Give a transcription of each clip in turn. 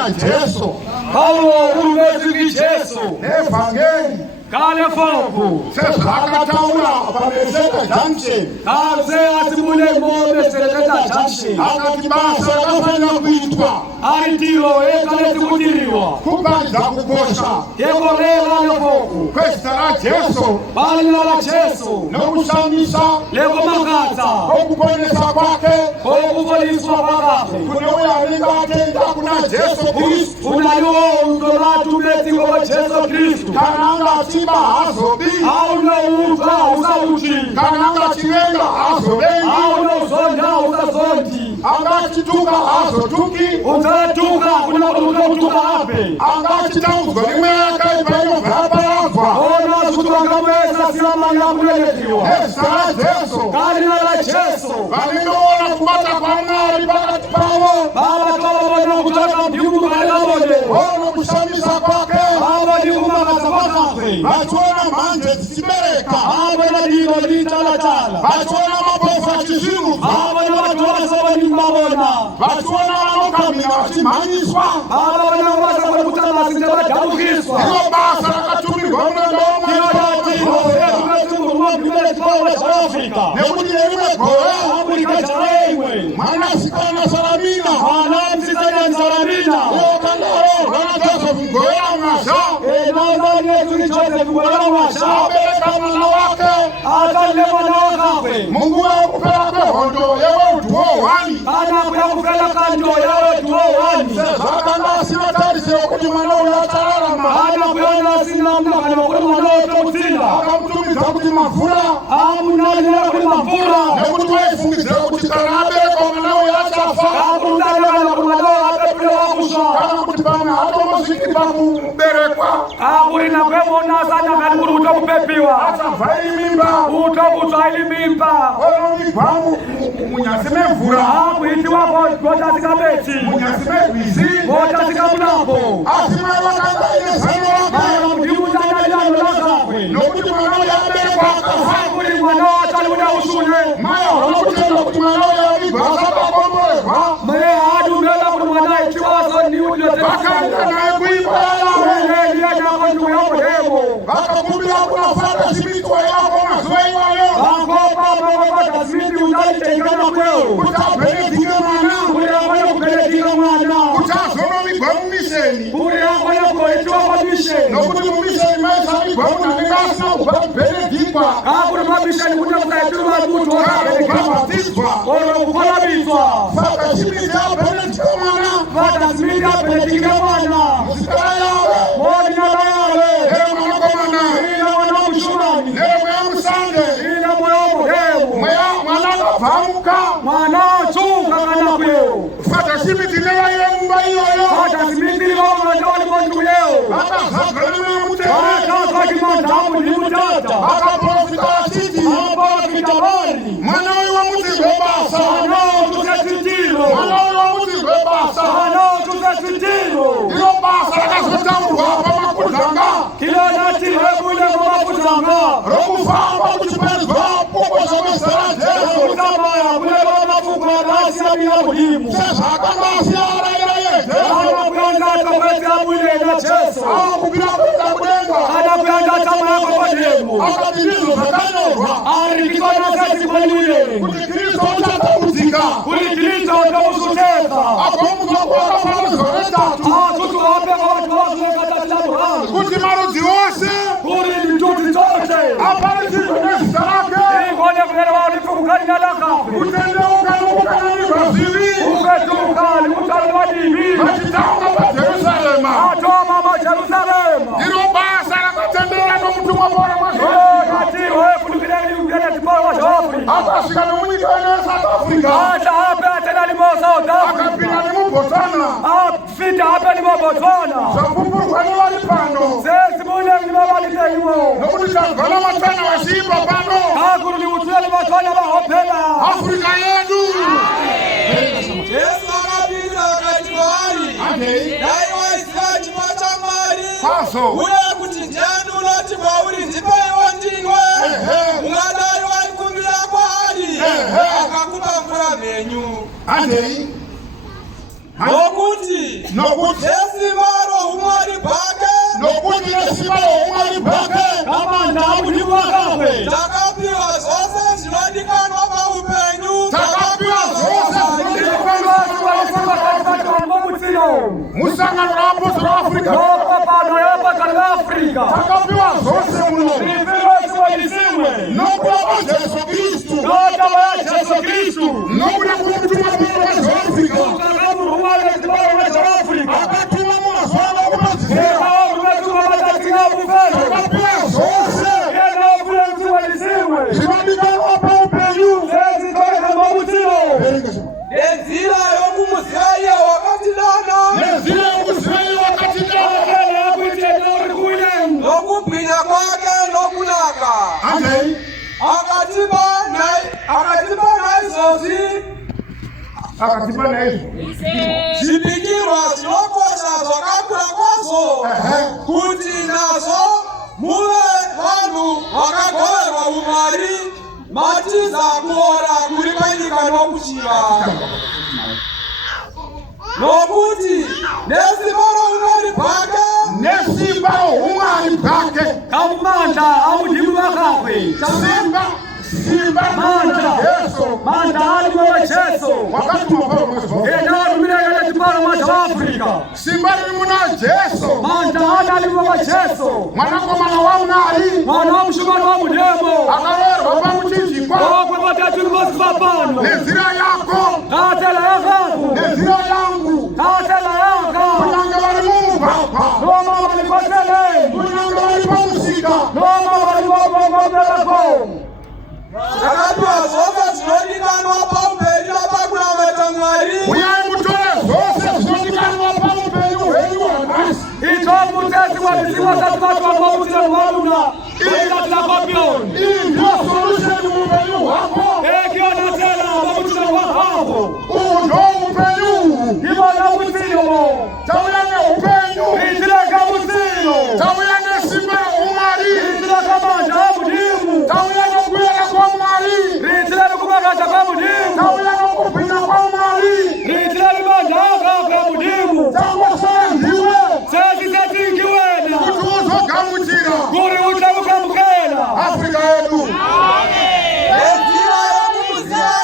Jesu. Paulo umezi Jesu. Evangeli. Kale foku. Sezaka taula pameseka junction. Kaze asimule ngombe seleta junction. Akatibasa kafanya kuitwa. Aritiro ekale tikudiriwa. Kubanza kukosha. Yego lela foku. Questa la Jesu. Bali la Jesu. Nokusamisa. Lego makata. Okuponesa kwake. Okupoliswa kwake. Kunewe alinga atenda kuna Jesu Kristo. Unayo mtolatu meti kwa Jesu Kristo. Kananga tiba hazobi. Hauna uta usauti. Kananga chiwenga hazobengi. Hauna usonda usasondi. Angachituka hazotuki. Utatuka utuka hape. Angachitauzwa nimweka ipanyo vyabaragwa. Ona sutuanga mweza silama ya kulelekiwa. Esa Jesu. Kalina la Jesu. Balinoona kubata kwa ngari bakati pawo. Baba tuwabona kutoka mdiumu kalabode. Ono kusamisa kwake. Baba diuma kasabakape. Batuona manje zisibereka. Baba na dino litala tala. Batuona mapofa chizimu. Baba na watu wasaba ni mbabona. Batuona wanokamina wachimaniswa. Baba na wasa kwa kutama sinjaba jamukiswa. Iyo basa nakatumi gomna doma. Iyo yatiro yetu katumu mwambi wele kwa Afrika. Nekudi yewe goe. Afrika charewe. Mana sikana salamina. Mana msitanya salamina. Iyo kandaro. Wana Joseph Ngoya Masha. Namba yetu ni Joseph Ngoya Masha. Abeleka mwana wake. Atale mwana wakawe. Mungu wa kupelake hondo yewe utuo wani. Ana kuyakufela kanjo yawe tuo wani. Sezaka nasina tari seo kuti mwana uyatararama. Ana kuyona sina mna kani wakuli mwana wote mutila. Akamtumiza kuti mafura. Amunani ya kuli mafura. Nekuti waifungizira kuti kana abereka mwana uyachafa. Amunani ya kuli mwana wote pile wakusha. Kana kuti pana atomozvikiri pakuberekwa. Akulina kwemona sana kani kuri utokupepiwa. Atavhai mimba. Utokutwa ili mimba. Olonigwamu munyasi memvura. Akuhitiwa kota sikabeti. Munyasi mevisi. Kota sikamunapo. Asima wakanda ile sano wake. Mwana mdimu tanda jano lakakwe. Nokuti mwana uyaberekwa akafa. Akuli mwana watali uda usune. Maya olokutenda kuti mwana uyabigwa asabakomborekwa. Maya adu mela kuli mwana ichiwazo ni ujote. Bakanda naye kuimbala. Ule liya jako njugu yako demo. Bakakumbila kunafata simitwa yako mazoiwayo. Bakopa bakopata simiti udali tengana kweo. Kutapelekile mwana. Kuli yakoya kupelekika mwana. Kutazoma migwamu misheni. Kuli yakoya kuitiwa kwa misheni. Nokuti mumisheni maisa migwamu nanengasina kupelekikwa. Kakuli mabisheni kuja kutaitiwa mabutu Kakukabatizwa. Ono kukola bitwa. Faka simiti apelekile mwana. Fata simiti apelekika mwana. Musikala yawe. Moni na yawe. Leo mwana komana. Ina mwana mshunani. Leo mwana musande. Ina moyo muhemu. Mwana kafamuka. Mwana chunga kana kweo. Fata simiti leo ile mba iyo yo. Fata simiti liwa mwanjoni mwanju leo. Hata sakani mwana mutele. Fata kwa kimandamu ni mutata. Hata profita asiti. Hapa kitabani. Mwana uyu wa muti webasa. Mwana tutatitiro. Mwana uyu wa muti webasa. Mwana tutatitiro. Iyo basa lakazotangwa hapa makutanga. Kila nati hebule kwa maputanga. Rokufamba kuchipezwa puko somesera Jesu. Utamaya kule kwa mafuka nasi ya bila muhimu. Sesa kandasi ara ira ye Jesu. Ana kuyanda kabete abule na Jesu. Awa kubila kuta kulenga. Ana kuyanda tama kwa demo. Akatilizo zakanyorwa. Ari kitona sasi kwa yule. Kulikirizo uchata kutika. Kulikiliza utamusuteka. Akomuka kwa kamuzo retatu. Tutu wape kwa watu wasu katatila murangu. Kuti maruzi wose. Kuri mtuti tote. Apari chizo nesi sarake. Ingone kulele wa ulifu kukali na laka. Utende ukanuka na nibazili. Uketuka ni utali wa divi. Achitanga pa Jerusalema. Atoma mama Jerusalema. Ilo basa lakatendera no mtumwa bora mwazo. Katiro hefu nukilele ugele tiporo wa Afrika. Hata shikana mwingi wene South Africa. Hata hape atena limo South Africa. Akapina ni mbotana. Fita hape limo Botswana. Shambupuru kwa ni walipano. Sesi mule limo waliteimo. Nukuni shangana matana wa shimba pano. Hakuru ni utule limo Botswana wa hopela. Afrika yedu. Yesu akapita wakati wa hali. Dai waisiaji machamari. Paso. Ule kutijanu loti kwa uli ndipa iwa ndinwe. Ungadai walikumbila kwa hali. Akakupa mkula menyu. Ate. nokuti nesimaro umwari bhake amandla amudimu wakafwe takapiwa zvose zvinodikanwa paupenyu musangano raapostoli vaafrika nopapano yapakati vaafrika takapiwa zvose muno nokuda kwajesu kristu notava yajesu kristu nokuda kwomutuma vaafrika akatuma mumazuva okumaziva takapiwa zvose zvinodikanwa paupenyu nenzira yokumuziva iye wakatidana nokubwinya kwake nokunaka akatipa naizvozvi zvipikirwa zvinokosha zvakakura kwazvo kuti nazvo muve vanhu vakagoverwa umwari matiza kuora kuri panyika nokuchiva nokuti nesimba roumwari bhake amandla amudimu wakafwe mandla alimo wajesu enawatumilekele chipaloma cha Afrika simba riri muna jesu mandla alimo wajesu mwanakomana waunari mwana wamushumani wa mudemo akaverwa pamuchinjikwa okwe matatiri mazivapano nezira yako katela yakako nezira yangu katela yaka kunyange vari mumugwagwa noma valikotele kunyange vari pamusika noma valikobongoberako zvakapiwa zvose zvinodikanwa paupenyu napakunamata mwari uyai mutore zvose zvinodikanwa paupenyu hwenyu hwanhasi itomutesi wazisiwa zativatwa pautenu waruna iatila papiloni iyi ndio solusheni muupenyu hwako ekionatela pautenu wahavo uhu ndo upenyu ibona mutino tauya neupenyu itileka mutino tauya nesimba reumwari itileka manja amudimu tauya nokuyera kwamwari ritile lukumakacha kwamudimu tauya nokubwinya kwamwari ritile limanja akakwe amudimu tangosenziwe sesi setingiwena kuti uzogamuchira kuri uchamukamukela afrika yedu nenzira yokumuziva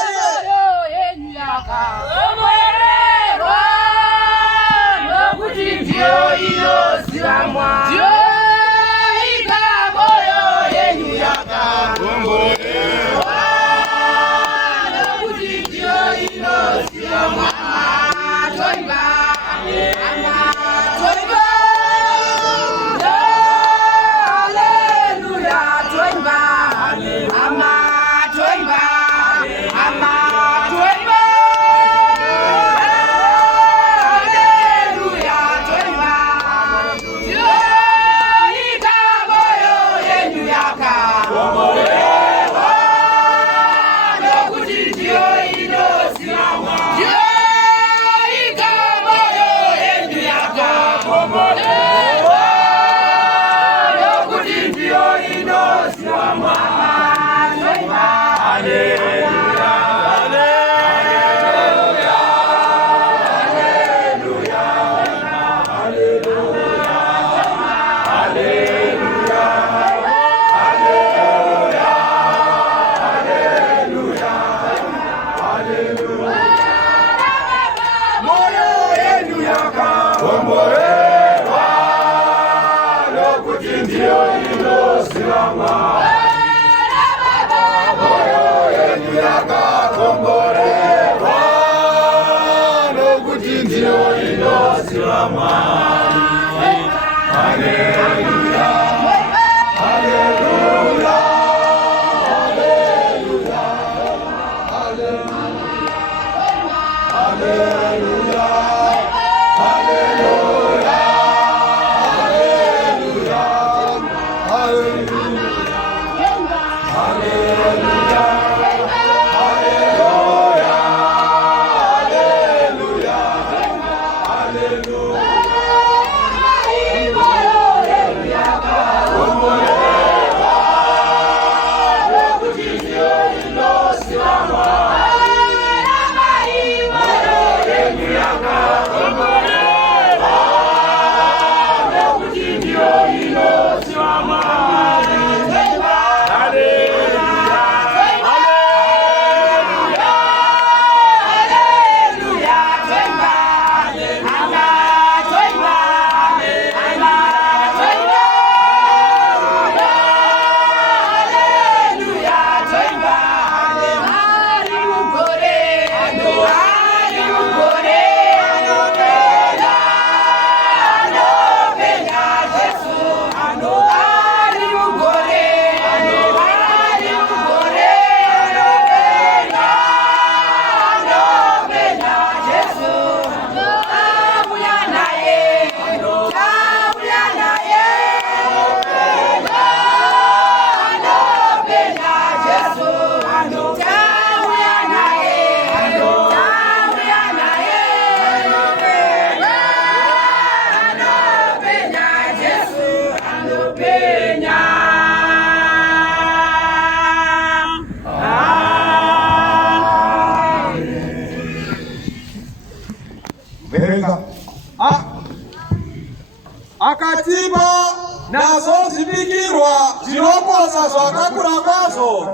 akatipa nazo zipikirwa zinokosa zvakakura kwazvo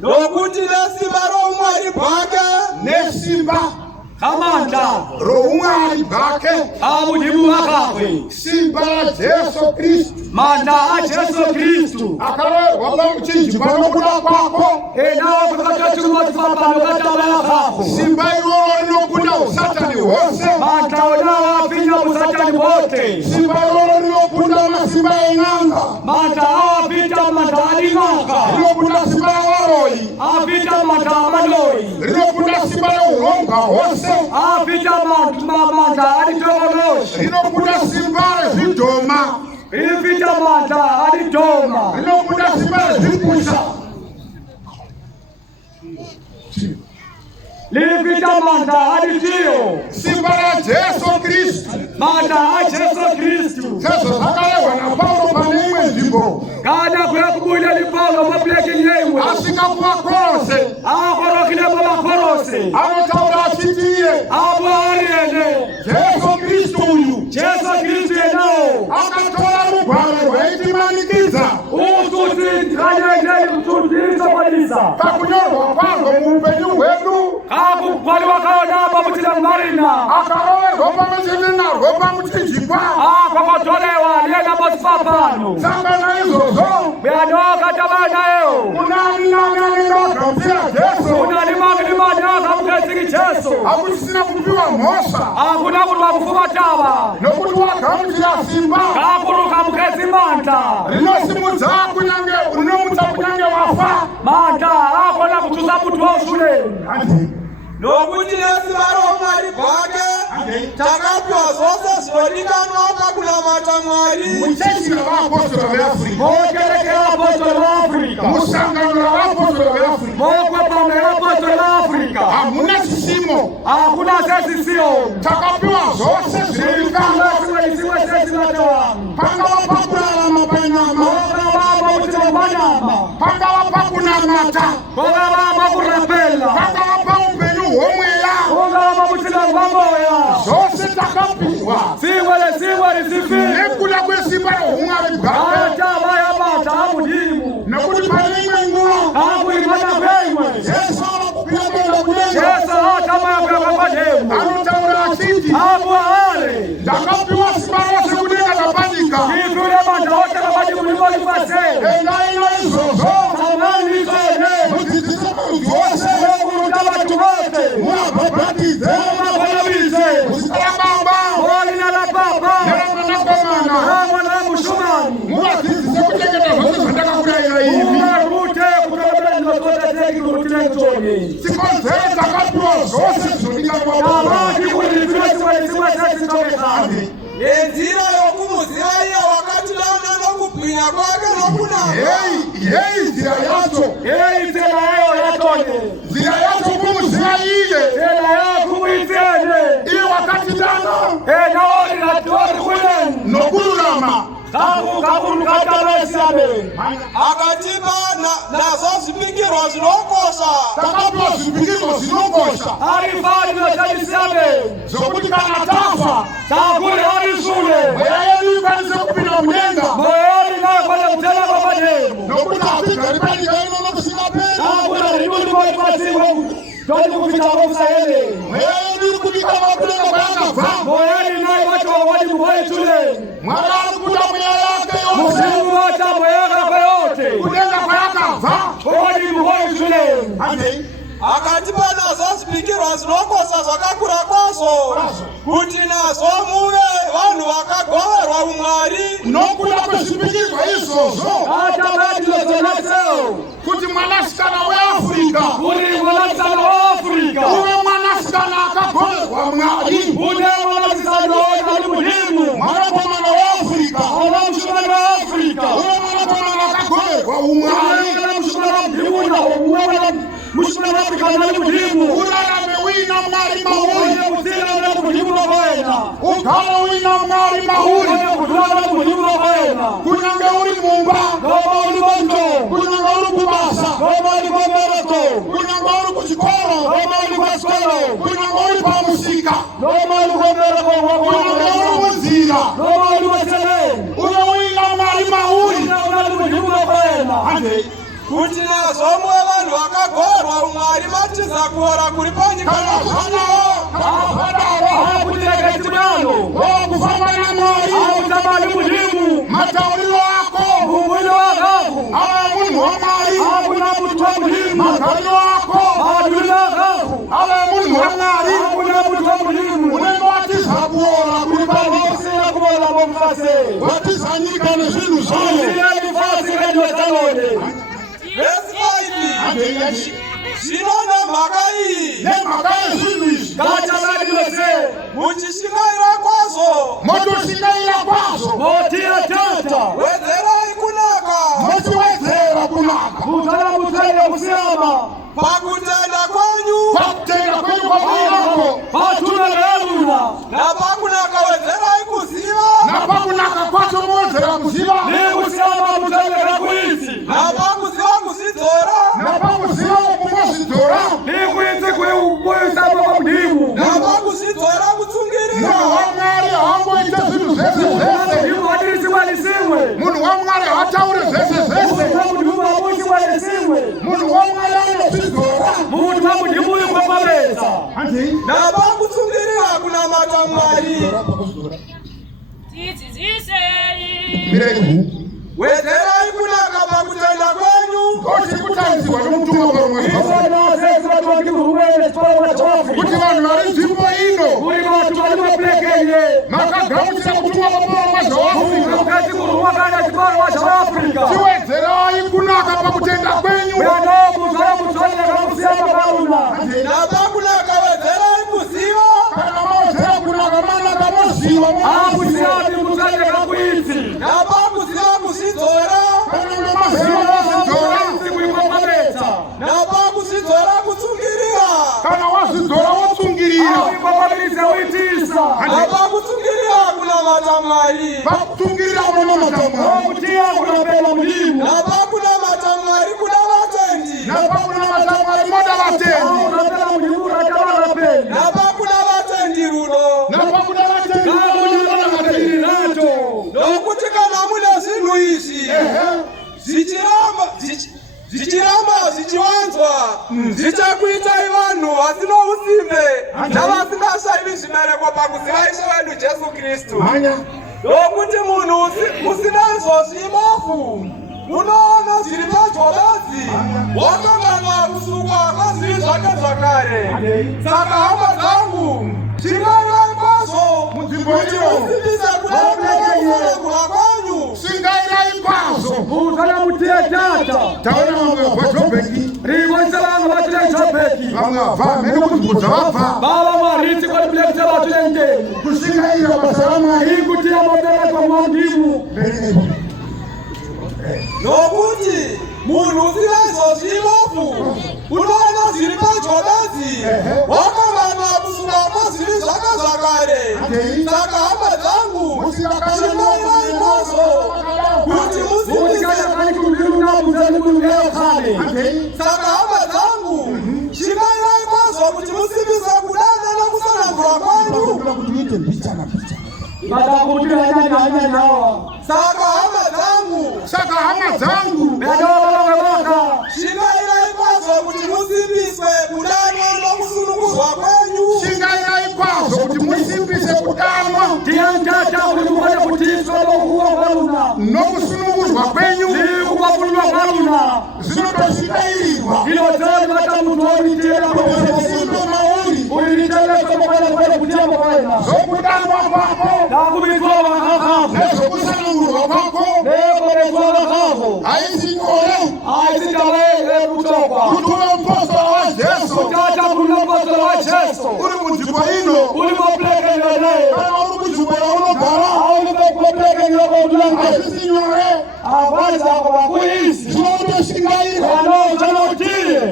nokuti nesimba roumwari bwake nesimba amandla roumwari bwake abudimu bakakwe simba la Jesu Kristu mandla ajesu kristu akarerwa pamuchinjikwa nokuda kwako enawo kukatatumwatifapano katabayakako simba iroro rinokunda usatani hwose mandla onawo apinda musatani wote simba iroro rinokunda masimba en'anga mandla awapita mandla aling'anga rinokunda simba yawaroyi apita mandla amaloyi rinokunda simba yaurongwa hwose apita mandla alitogoloshi rinokunda simba rezvidhoma ripita mandla alitoma rinokunda simba rezvipusha lipita mandla alitiyo simba la Jesu Kristu mandla ajesu kristu sezvo zvakarehwa naPaulo pane imwe nzvimbo kana kuyakubuya lipaulo mabuleki yemwe asvika kuvakorose akorokile mumakorose anotaura achiti iye abo ariene Jesu Kristu uyu jesu kristu enawo akatora rugwaro rwaitimanikidza ututi kanyengeli mtutirisokwanisa pakunyorwa kwarwo muupenyu hwedu kakugwaliwa kaonapa mutila marina akaroverwa pamwechete narwo pamuchinjikwa kwakotolewa liena mosipapano saka naizvozvo byanokatabanayeo unani nani anengagamvira Jesu unalimakilimanyaka mukesiki jesu hakusisina kupiwa mhosva akuna kuti wakufumatava nokuti wagamuchira simba kakuruka mukesi mandla rinosimudza kunyange rinomutsa kunyange wafa mandla akona kutusa mutu waushuleni nokuti nesimba roumwari bwake takapiwa zvose zvinodikanwa pakunamata Mwari muchechi ravaapostoro veafrica mokerekera apostolo vaafrika musangano ravaapostoro veafrica mokwe pamwe apostolo vaafrika hamuna chisimo hakuna sesisiyo takapiwa zvose zvinodikanwa isiwe sesimatawanga pangava pakurarama panyama kokavamba kutima panyama pangava pakunamata kokavamba kurapela pangava paupenyu hwomweya kokavamba kutima kwamoya zvose takapiwa siwele lisifile nekuda kwesimba roumwari bwake atabayabata amudimu nokuti pane imwe nguva akuimana kweimwe Jesu anokupinda kudenga jesu atabayakwekwakwademu anotaura achiti akuahale ndakapiwa simba rose kudenga napanyika ifule mandla ose kabadimulikolifase endai naizvozvo amanizone mudzidzise marudzi ose ekuruta vatu vose muvabhabhatidze mumakonabize muzita rababa olina la papa neramwanakomana amwana wamushumani muvadzidzise kuchengeta zvose zvandakakurayira ivi umarute kutoaaaotatekikurutileutoni chikonzero takapiwa zvose zvinodikanwa avati kuliiiwesiwesiwe sesitokekani nenzira yokumuziva iye wakatilana nokubwinya kwake nokunaka hei nzira yacho ei nzela yayo yatone nzira yacho kumuziva iye nzela yakuitene iye wakatidana enaolinatori kuleni nokururama kakukakurukatamesabe akatipa nazo zvipikirwa zvinokosha takapiwa zvipikirwa zvinokosha arifaninosadisabe zvokuti kana tafa takuri arisule mweya yedu ikwanise kupinda mudenga moyori nakwane kutela kwapademu nokuti hatigari panyika ino nokusingaperi takuna rimulivoipasiwe todi kupita komusayele mweya yedu iri kudikanwa kudenga kwayakabva moyori nayo wachowawadi mukoituleni mwari ari kuda mweya yake yose musimu wata moyaka kweyote kudenga kwayakabva wadi mukoituleni akatipa nazo zvipikirwa zvinokosha zvakakura kwazvo kuti nazo muve vanhu vakagoverwa umwari nokuda kwezvipikirwa izvozvo atabadilozonaseo kuti mwanasikana weafrica uri mwanasikana waafrika uve mwanasikana akagoverwa mwari une mwanasikana ali muhimu mwanakomana weafrica ana mshumani wa afrika uve mwanakomana akagoverwa umwari ana mshumani wa muhimu na uwe mshumani wa afrika ali muhimu urarame wina mwari mahuri kusina na kujibuka kwena ukala wina mwari mahuri kutana kujibuka kwena kunyanga uri mumba kama uri banto kunyanga uri kubasa kama uri komereko kunyanga uri kuchikoro kama uri kwaskolo kunyanga uri pamusika kama uri komereko kunyanga uri muzira kama uri wasele uyo wina mwari mahuri kutana kujibuka kwena ande kuti nazomwe vanhu vakagorwa umwari matiza kuora kuri panyika kufamba na mwari utamani muhimu matauriro ako mwili wako awe munhu wa mwari hakuna mtu wa muhimu magariro ako adui wako awe munhu wa mwari hakuna mtu wa muhimu unenge watiza kuora kuri panyika usina kuona bomfase watiza nyika nezvinhu zvavo usina nifasi kajwa talone vesi 5 zvino nemhaka iyi nemhaka yezvinhu izvi kachavadilose muchishingaira kwazvo motoshingaira kwazvo motia tata wedzerai kunaka motiwedzera kunaka mutana mutende kusiyama pakutenda kwenyu pakutenda kwenyu kwakunako patuna lealuna napakunaka wedzerai kuziva napakunaka kwacho modzera kuziva nikusiyama mutendeka kuizi napakuziva kuzidzora napakuziva kumozvidzora nikuizi kuisama kwa muhimu napakuzidzora kutsungirira munhu wamwari haangoite zvinhu zvese zvese muhimu adisiwanisiwe munhu wamwari hatauri zvese zvese muhimu amusiwanisiwe munhu wamwari anozvidzora muntu wa muhimu uyu kwamabesa napakutsungirira kunamata mwari wedzerai kunaka pakutenda kwenyu kochikutarisirwa nomutumwa parumwe kuti vanhu vari nzvimbo ino makagamuchira kutumwa kwaparumwe zvaafrika tiwedzerai kunaka pakutenda kwenyu napakunaka wedzerai kuziva kana mozera kunaka manaka moziva napakuziva kuzidzora napakuzidzora kutsungirira kana wazvidzora wotsungirira napakutsungirira kunamata mwari pakutsungirira unonamata mwari napakunamata mwari kuda vatendi napakunamata mwari moda vatendi napakuda vatendi rudo napakuda vatendi nokuti kana mune zvinhu izvi zvichiramba zvichiwanzwa zvichakuitai vanhu vasino usimbe navasingashairi zvibereko pakuziva Ishe wedu Jesu Kristu. Nokuti munhu usina izvozvi imofu unoona zviri pedyo bedzi wakanganga kusukwa kwazviri zvake zvakare. Saka hama dzangu shingairai kwazvo kuti musimbise kudakurakura kwenyu. Shingairai kwazvo mutana mutie tata taona vamwe vabva Jobheki riwonse vanhu vatile Jobheki vamwe vabva mhene kuti mbudza vabva baba mariti kwati kulekisa vatile ndeni kushingaira basa ramwari ikutia mobereko mwandimu nokuti munhu usina izvozvi imofu unoona zviri pedyo bedzi wakanganga kusukamo zviri zvake zvakare. Saka hama dzangu shingairai kwazvo kuti musimbise. Saka hama dzangu shingairai kwazvo kuti musimbise kudana nokusanangura kwenyu. Saka hama dzangu shingairai kwazvo kuti musimbiswe kudanwa nokusunungudzwa kwenyu. shingairai kwazvo kuti musimbise kudanwa nokusunungudzwa kwenyu zvinotosingairirwa zokudanwa kwako nezokusunungurwa kwako haisi nyore kuti uve mupostora waJesu uri munzvimbo ino kana uri kunzvimbo yaunogara haisi nyore zvinotoshingairwa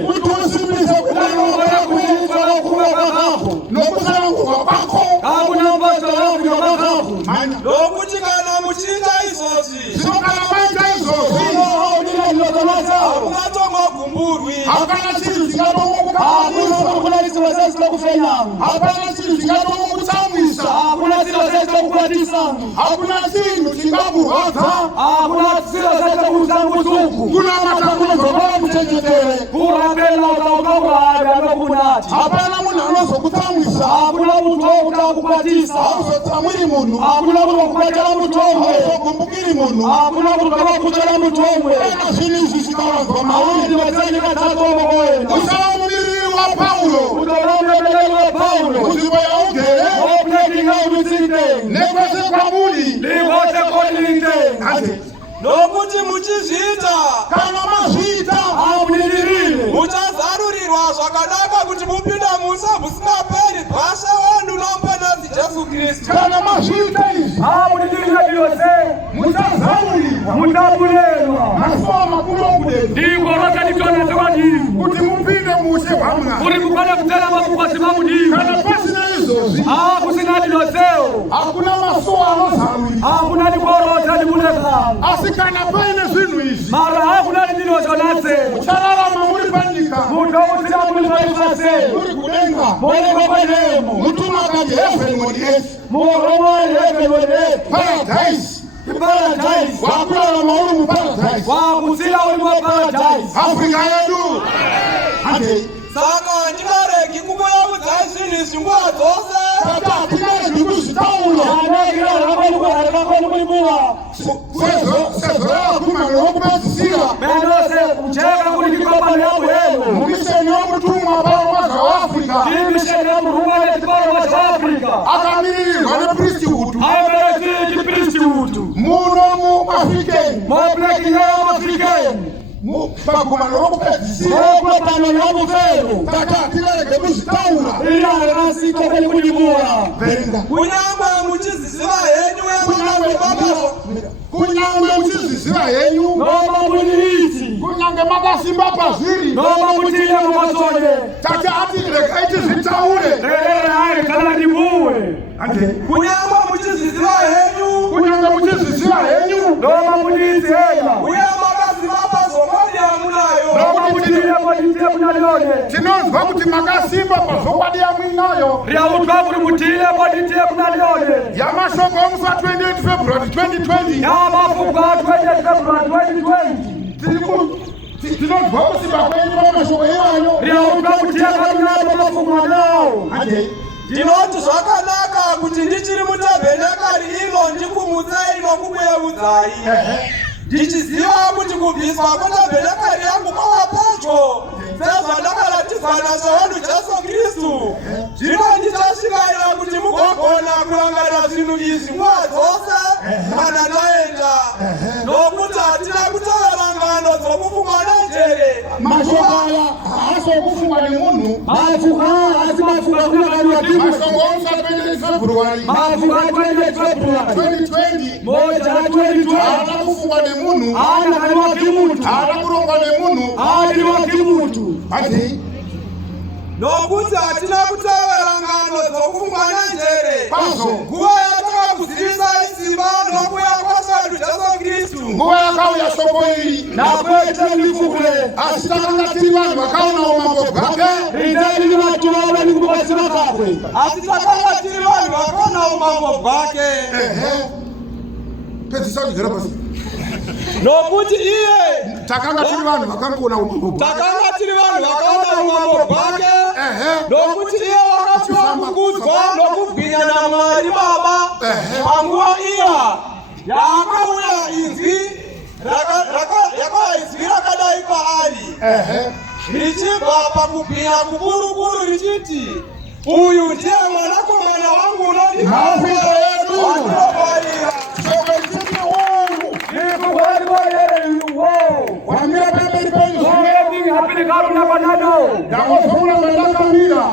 kuti usimbise kudanwa kwako chingatomuka hakuna zilo zezi lokufenyangu hapana chinthu chingatomukutamwisa hakuna zilo zezi lokukwatisanu hakuna chinthu chingakurwadza hakuna zilo zezi lokuzangusuku kuna matakunozokola muchenjetere kurapela utaukaurabe anokunati hapana munhu anozokutamwisa hakuna muntu wokukukwatisa auzotamwiri munhu hakuna muntu wokukwatela muntu omwe auzogumbukiri munhu hakuna muntu wokukuchela muntu omwe ena zvinhu izvi zvikawanzwa mauri ndiwezanyika dzatomokoenda usamumiriri wa Paulo utoramulemeleli wa Paulo kunzvimbo yaugere opening out utsiteni nekwese kwamuri liwose kodiliteni nokuti muchizviita kana mazviita amuninirile muchazarurirwa zvakanaka kuti mupinda musa musingaperi basa wenyu nomuponesi Jesu Kristu. kana mazviita izvi amuninirile byose muchazarurirwa mutabulelwa masuwa makuru okudenga ndiko lwakalitonezebwa ndimu kuti mupinde muse hwamwari kuli mukwana kutela makukwasi mamudimu kana pasina izvozvi kusina lilosewo hakuna masuwa anozarurirwa hakuna likorota libulekano asi kana paine zvinhu izvi mara hakuna lililozonase muchararama muri panyika muntu wokutsila mulimaifase muri kudenga molekokwenemo mutuma akati heaven on earth muromohevenwene paradise iparadise wakurarama uri muparadise wakutsila uli muparadise afrika yedu ande Saka ndingaregi kukuyamudzai zvinhu izvi nguva dzose. tata hatingaregi kuzvitaura sezvo ravakumano rokupedzisira menose kucheka kulikikopano yamuheno mumisheni yomutumwa paumazva waafrica imisheni yamuruma nechiparo chaafrica akamirirwa nepriesthood ameresi chipriesthood muno muafricani mobrekinga yamafricani pagumano rokupedzisira okupano yamufero tata hatingarege kuzvitaura irarasitokeli kulimura verenga Kunyangwe muchiziziva henyu yamangwe baba. kunyange muchizviziva henyu noma muniriti kunyange makasimba pazviri noma mutile mumatsonye tata ati regai tizvitaure rerere hari kana ndimuwe Kunyangwe muchiziziva henyu. kunyange muchizviziva henyu noma muniti heya Uya makazima pazokwadi yamunayo. noma mutile kodite munalilone tinonzwa kuti makasimba pazokwadi yamwinayo riautwa kuti mutile kodite munalilone yamashoko omusa 28 February 2020 yamafugwa 20 February 2020 tinonzwa kusimba kwenyu pamashoko iwayo riautwa kuti yakanabo mafugwa nawo Ndinoti zvakanaka kuti ndichiri mutabhenakari ino ndikumudzai nokukuyeudzai. Ndichiziva kuti kubviswa kwetabhenakari yangu kwava pedyo sezvandakaratidzana sawanhu Jesu Kristu. Zvino ndichashingaira kuti mugogona kurangarira zvinhu izvi nguva dzose kana taenda, nokuti hatina kutevera ngano dzokufungwa nenjere. mashoko aya haasi okufungwa nemunhu mafugwa asi mafugwa kunakaniwa timu mashoko omusa 28 February mafugwa 20 February 2020 moja 2020 haana kufungwa nemunhu anakaniwa kimuntu haana kurongwa nemunhu adiriwa kimuntu ati Nokuti hatina kutevera ngano dzokufungwa nenjere. Kwazvo. Nguva yatakakuzivisai simba nokuuya kwaSvedu Jesu Kristu. nguva yakauya shoko iri nakwete ndifukule asi takanga tiri vanhu vakaona umambo bwake rideni livatuma vani kubatsira kakwe Asi takanga tiri vanhu vakaona umambo bwake. pedzisa kugera pasi Nokuti iye takanga tiri vanhu vakangoona umambo bwake takanga tiri vanhu vakaona umambo bwake. Nokuti iye wakapiwa kukudzwa nokubwinya naMwari Baba panguva iya yaakauya inzwi inzwi rakadai paari richibva pakubwinya kukuru richiti, uyu ndiye mwanakomana wangu Afrika yedu. wandinofarira. shoko richiti wou wamira pemberi penyu ndangozomuna zvandakamira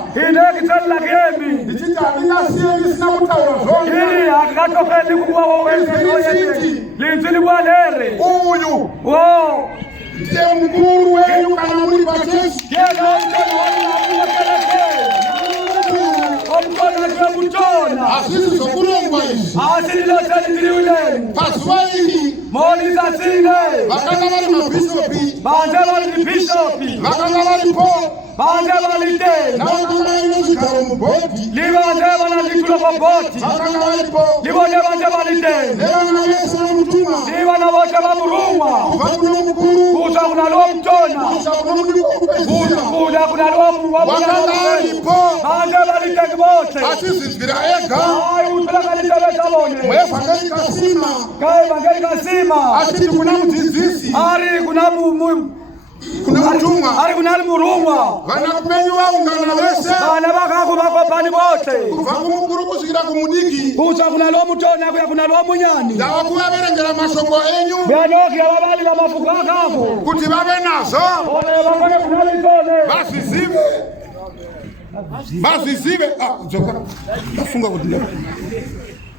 ndichiti handingasiye ndisina kutaura zvose uyu ndiye mukuru wenyu kana muri pachechi omkona kutona asisi sokulongwa izi asililoteliwileni paswaili moni zasile vakanga vari mabhishopi banje bali bishopi vakanga varipo banje bali te navakanga ino zvigaro mubhodhi libanje banalitula paboti vakanga varipo libone banje bali te nevana vese vamutumwa livana vote vamurumwa kubva kuno mukuru kuta kunaliwo mtona kusa kuno mudiko kupedzisira kuda kunaliwo vakanga varipo banje bali te vote achizinzvira ega hayi utulakalitebecabone mwevhangeri kasima kai vangeli kasima achiti kuna mudzidzisi ari kuna mutumwa ari kunali murumwa vana kupenyu vaungana vese vana vakako vakopani vote kubva kumukuru kusvikira kumudiki kuta kunaliwo mutona kuya kunaliwo munyani ndava kuvaverengera mashoko enyu vyanokia vavali vamafuko akako kuti vave nazo one vafake kunalitone vazizive dzoka ndafunga kuti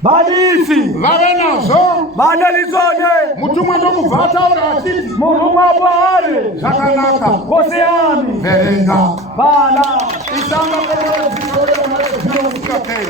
vadisi vave nazo vanelitsone mutumwa ndokubva ataura achiti murumwa pahari zvakanaka kosi yami verenga vana isanga zvinosika pei